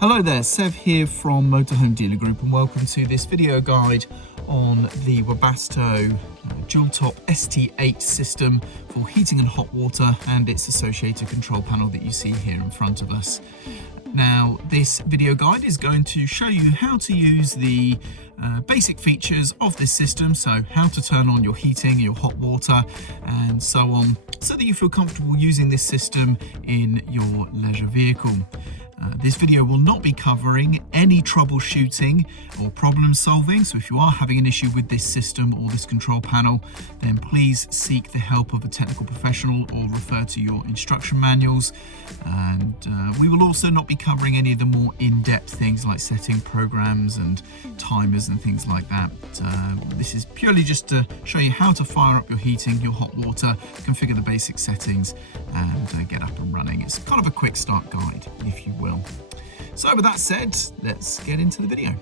Hello there, Sev here from Motorhome Dealer Group, and welcome to this video guide on the Webasto Dual Top ST8 system for heating and hot water and its associated control panel that you see here in front of us. Now, this video guide is going to show you how to use the basic features of this system, so how to turn on your heating, your hot water and so on, so that you feel comfortable using this system in your leisure vehicle. This video will not be covering any troubleshooting or problem solving, so if you are having an issue with this system or this control panel, then please seek the help of a technical professional or refer to your instruction manuals. And we will also not be covering any of the more in-depth things like setting programs and timers and things like that. This is purely just to show you how to fire up your heating, your hot water, configure the basic settings and get up and running. It's kind of a quick start guide, if you will. So with that said, let's get into the video.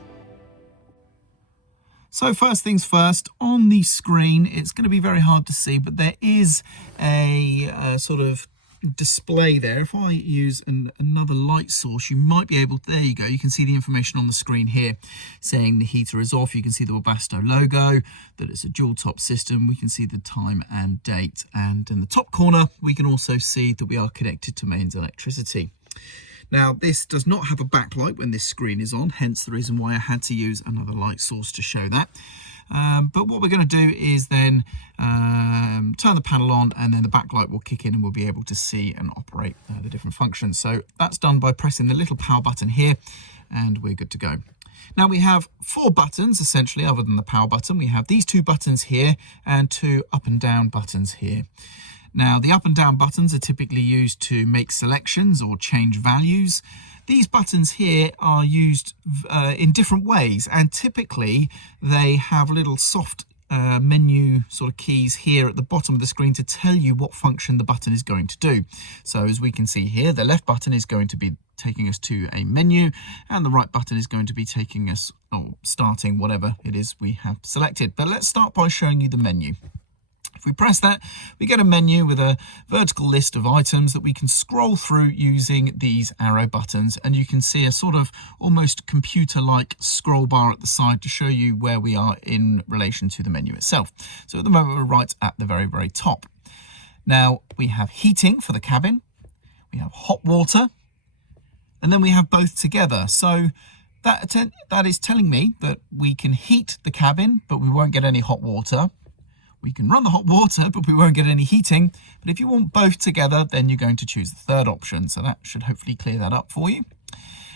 So first things first, on the screen, it's going to be very hard to see, but there is a sort of display there. If I use another light source, you might be able to, there you go, you can see the information on the screen here saying the heater is off. You can see the Webasto logo, that it's a dual top system. We can see the time and date, and in the top corner we can also see that we are connected to mains electricity. Now, this does not have a backlight when this screen is on, hence the reason why I had to use another light source to show that. But what we're going to do is then turn the panel on, and then the backlight will kick in and we'll be able to see and operate the different functions. So that's done by pressing the little power button here, and we're good to go. Now we have 4 buttons essentially, other than the power button. We have these 2 buttons here and 2 up and down buttons here. Now, the up and down buttons are typically used to make selections or change values. These buttons here are used in different ways, and typically they have little soft menu sort of keys here at the bottom of the screen to tell you what function the button is going to do. So as we can see here, the left button is going to be taking us to a menu, and the right button is going to be taking us, or starting whatever it is we have selected. But let's start by showing you the menu. If we press that, we get a menu with a vertical list of items that we can scroll through using these arrow buttons, and you can see a sort of almost computer-like scroll bar at the side to show you where we are in relation to the menu itself. So at the moment we're right at the very, very top. Now we have heating for the cabin, we have hot water, and then we have both together. So that is telling me that we can heat the cabin, but we won't get any hot water. We can run the hot water, but we won't get any heating. But if you want both together, then you're going to choose the third option. So that should hopefully clear that up for you.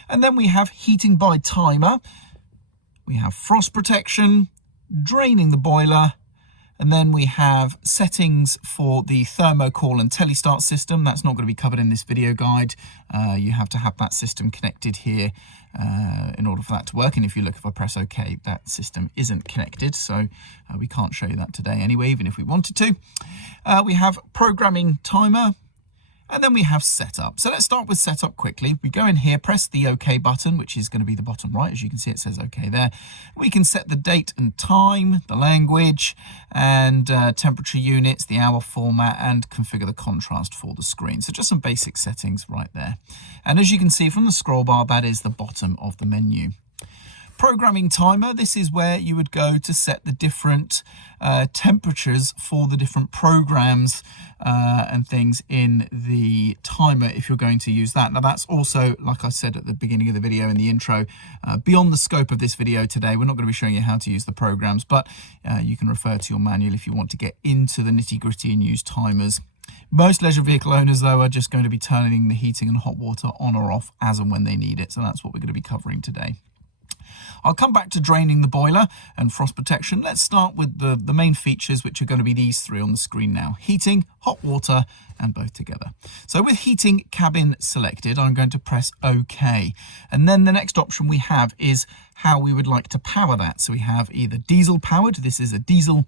And then we have heating by timer. We have frost protection, draining the boiler, and then we have settings for the thermocall and telestart system. That's not going to be covered in this video guide. You have to have that system connected here in order for that to work. And if you look, if I press OK, that system isn't connected. So we can't show you that today anyway, even if we wanted to. We have programming timer. And then we have setup. So let's start with setup quickly. We go in here, press the OK button, which is going to be the bottom right. As you can see, it says OK there. We can set the date and time, the language, and temperature units, the hour format, and configure the contrast for the screen. So just some basic settings right there. And as you can see from the scroll bar, that is the bottom of the menu. Programming timer, this is where you would go to set the different temperatures for the different programs and things in the timer if you're going to use that. Now that's also, like I said at the beginning of the video in the intro, beyond the scope of this video today. We're not going to be showing you how to use the programs, but you can refer to your manual if you want to get into the nitty-gritty and use timers. Most leisure vehicle owners, though, are just going to be turning the heating and hot water on or off as and when they need it. So that's what we're going to be covering today. I'll come back to draining the boiler and frost protection. Let's start with the main features, which are going to be these 3 on the screen now: heating, hot water, and both together. So with heating cabin selected, I'm going to press OK. And then the next option we have is how we would like to power that. So we have either diesel powered. This is a diesel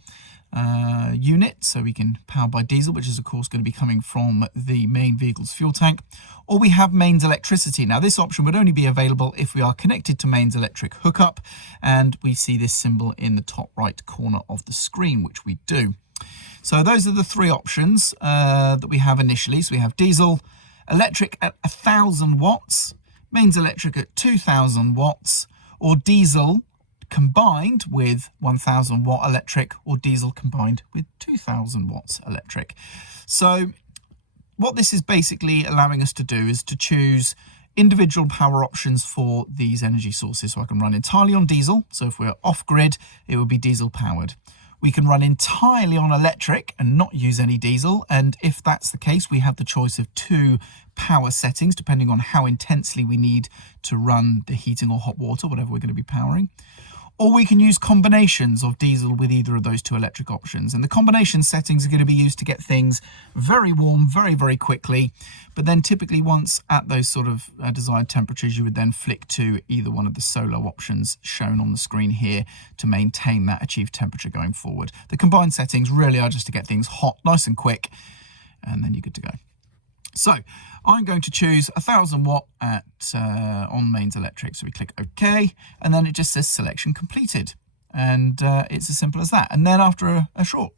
unit, so we can power by diesel, which is of course going to be coming from the main vehicle's fuel tank, or we have mains electricity. Now this option would only be available if we are connected to mains electric hookup, and we see this symbol in the top right corner of the screen, which we do. So those are the 3 options that we have initially. So we have diesel, electric at 1000 watts, mains electric at 2000 watts, or diesel combined with 1000 watt electric, or diesel combined with 2000 watts electric. So what this is basically allowing us to do is to choose individual power options for these energy sources. So I can run entirely on diesel. So if we're off grid, it would be diesel powered. We can run entirely on electric and not use any diesel. And if that's the case, we have the choice of 2 power settings, depending on how intensely we need to run the heating or hot water, whatever we're going to be powering. Or we can use combinations of diesel with either of those 2 electric options. And the combination settings are going to be used to get things very warm, very, very quickly. But then typically once at those sort of desired temperatures, you would then flick to either one of the solo options shown on the screen here to maintain that achieved temperature going forward. The combined settings really are just to get things hot, nice and quick, and then you're good to go. So I'm going to choose 1000 watt at on mains electric. So we click OK, and then it just says selection completed. And it's as simple as that. And then after a short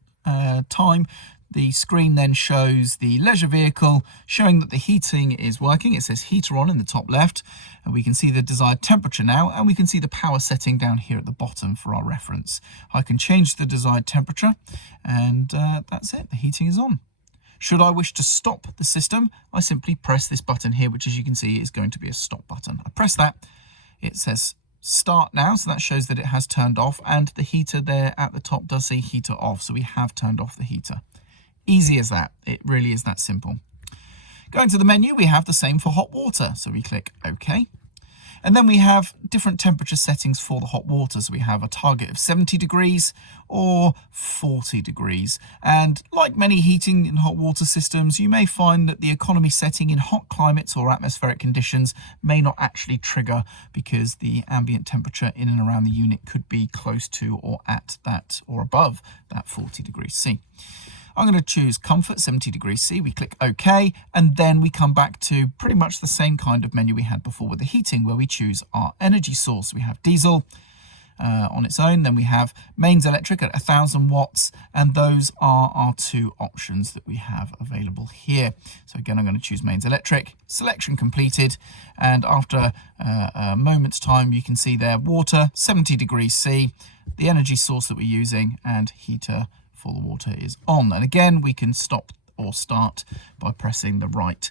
time, the screen then shows the leisure vehicle showing that the heating is working. It says heater on in the top left, and we can see the desired temperature now, and we can see the power setting down here at the bottom for our reference. I can change the desired temperature, and that's it. The heating is on. Should I wish to stop the system, I simply press this button here, which as you can see is going to be a stop button. I press that, it says start now, so that shows that it has turned off, and the heater there at the top does say heater off, so we have turned off the heater. Easy as that, it really is that simple. Going to the menu, we have the same for hot water, so we click OK. And then we have different temperature settings for the hot water. So we have a target of 70 degrees or 40 degrees. And like many heating and hot water systems, you may find that the economy setting in hot climates or atmospheric conditions may not actually trigger, because the ambient temperature in and around the unit could be close to or at that or above that 40 degrees C. I'm going to choose comfort 70 degrees C. We click OK, and then we come back to pretty much the same kind of menu we had before with the heating, where we choose our energy source. We have diesel on its own, then we have mains electric at 1000 watts, and those are our 2 options that we have available here. So again, I'm going to choose mains electric, selection completed, and after a moment's time, you can see there water 70 degrees C, the energy source that we're using, and heater for the water is on. And again, we can stop or start by pressing the right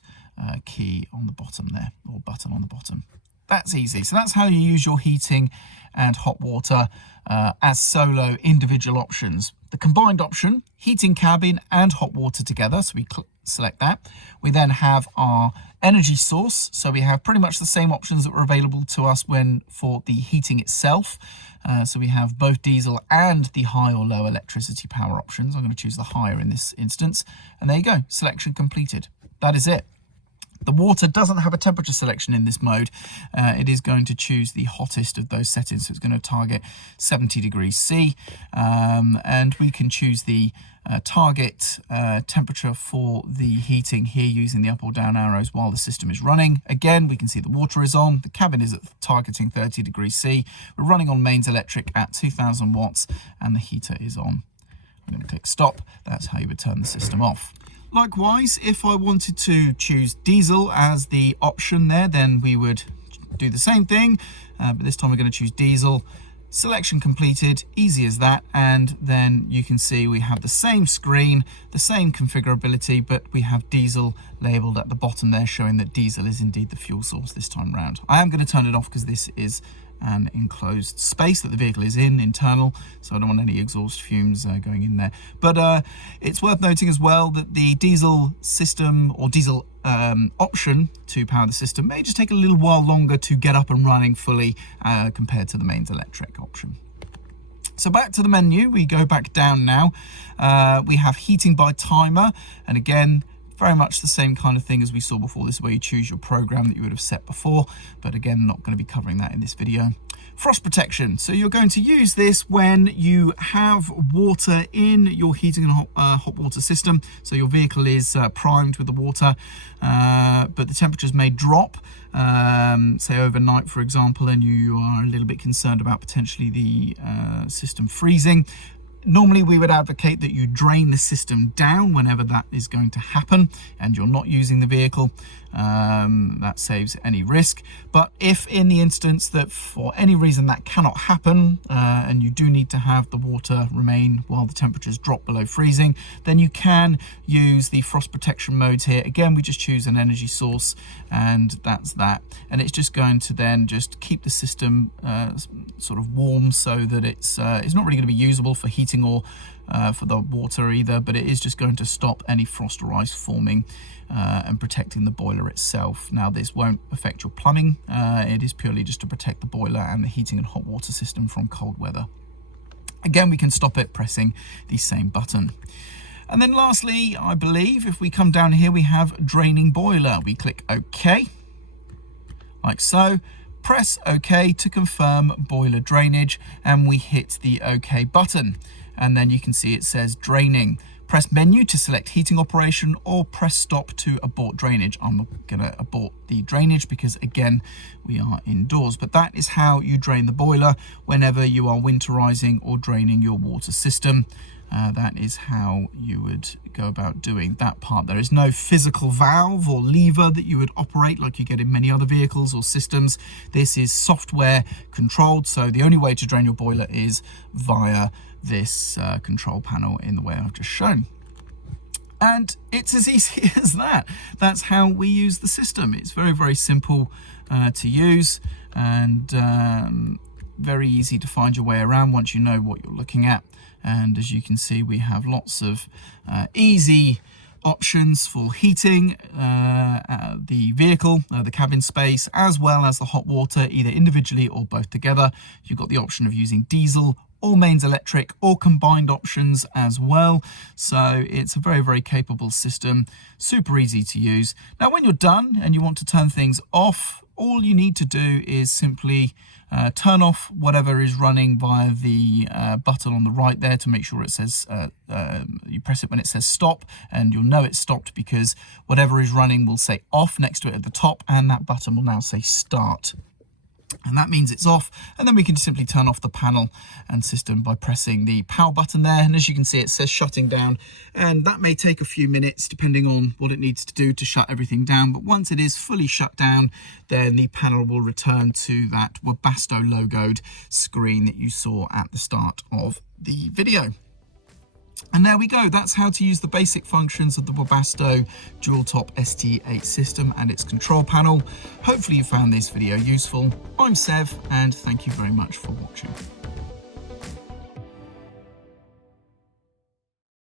key on the bottom there, or button on the bottom. That's easy. So that's how you use your heating and hot water as solo individual options. The combined option, heating cabin and hot water together, so we select that. We then have our energy source, so we have pretty much the same options that were available to us for the heating itself. So we have both diesel and the high or low electricity power options. I'm going to choose the higher in this instance, and there you go, selection completed. That is it. The water doesn't have a temperature selection in this mode. It is going to choose the hottest of those settings, so it's going to target 70 degrees C, and we can choose the target temperature for the heating here using the up or down arrows while the system is running. Again, we can see the water is on, the cabin is targeting 30 degrees C, we're running on mains electric at 2000 watts, and the heater is on. I'm going to click stop. That's how you would turn the system off. Likewise, if I wanted to choose diesel as the option there, then we would do the same thing, but this time we're going to choose diesel. Selection completed, easy as that, and then you can see we have the same screen, the same configurability, but we have diesel labeled at the bottom there, showing that diesel is indeed the fuel source this time round. I am going to turn it off because this is an enclosed space that the vehicle is in, internal, so I don't want any exhaust fumes going in there. But it's worth noting as well that the diesel system or diesel option to power the system may just take a little while longer to get up and running fully compared to the mains electric option. So back to the menu, we go back down now. We have heating by timer, and again, very much the same kind of thing as we saw before. This is where you choose your program that you would have set before, but again, not going to be covering that in this video. Frost protection. So you're going to use this when you have water in your heating and hot water system. So your vehicle is primed with the water, but the temperatures may drop, say overnight, for example, and you are a little bit concerned about potentially the system freezing. Normally we would advocate that you drain the system down whenever that is going to happen and you're not using the vehicle. That saves any risk. But if in the instance that for any reason that cannot happen and you do need to have the water remain while the temperatures drop below freezing, then you can use the frost protection modes here. Again, we just choose an energy source and that's that. And it's just going to then just keep the system sort of warm so that it's not really going to be usable for heating or for the water either, but it is just going to stop any frost or ice forming and protecting the boiler itself. Now this won't affect your plumbing, it is purely just to protect the boiler and the heating and hot water system from cold weather. Again, we can stop it pressing the same button. And then lastly, I believe if we come down here, we have draining boiler. We click OK, like so. Press OK to confirm boiler drainage and we hit the OK button. And then you can see it says draining. Press menu to select heating operation or press stop to abort drainage. I'm gonna abort the drainage because again, we are indoors, but that is how you drain the boiler whenever you are winterizing or draining your water system. That is how you would go about doing that part. There is no physical valve or lever that you would operate like you get in many other vehicles or systems. This is software controlled, so the only way to drain your boiler is via this control panel in the way I've just shown. And it's as easy as that. That's how we use the system. It's very, very simple to use and very easy to find your way around once you know what you're looking at. And as you can see, we have lots of easy options for heating the vehicle, the cabin space, as well as the hot water, either individually or both together. You've got the option of using diesel or mains electric or combined options as well. So it's a very, very capable system, super easy to use. Now, when you're done and you want to turn things off, all you need to do is simply turn off whatever is running via the button on the right there to make sure it says, you press it when it says stop, and you'll know it's stopped because whatever is running will say off next to it at the top, and that button will now say start. And that means it's off, and then we can simply turn off the panel and system by pressing the power button there. And as you can see, it says shutting down, and that may take a few minutes depending on what it needs to do to shut everything down. But once it is fully shut down, then the panel will return to that Webasto logoed screen that you saw at the start of the video. And there we go, that's how to use the basic functions of the Webasto Dual Top ST8 system and its control panel. Hopefully you found this video useful. I'm Sev, and thank you very much for watching.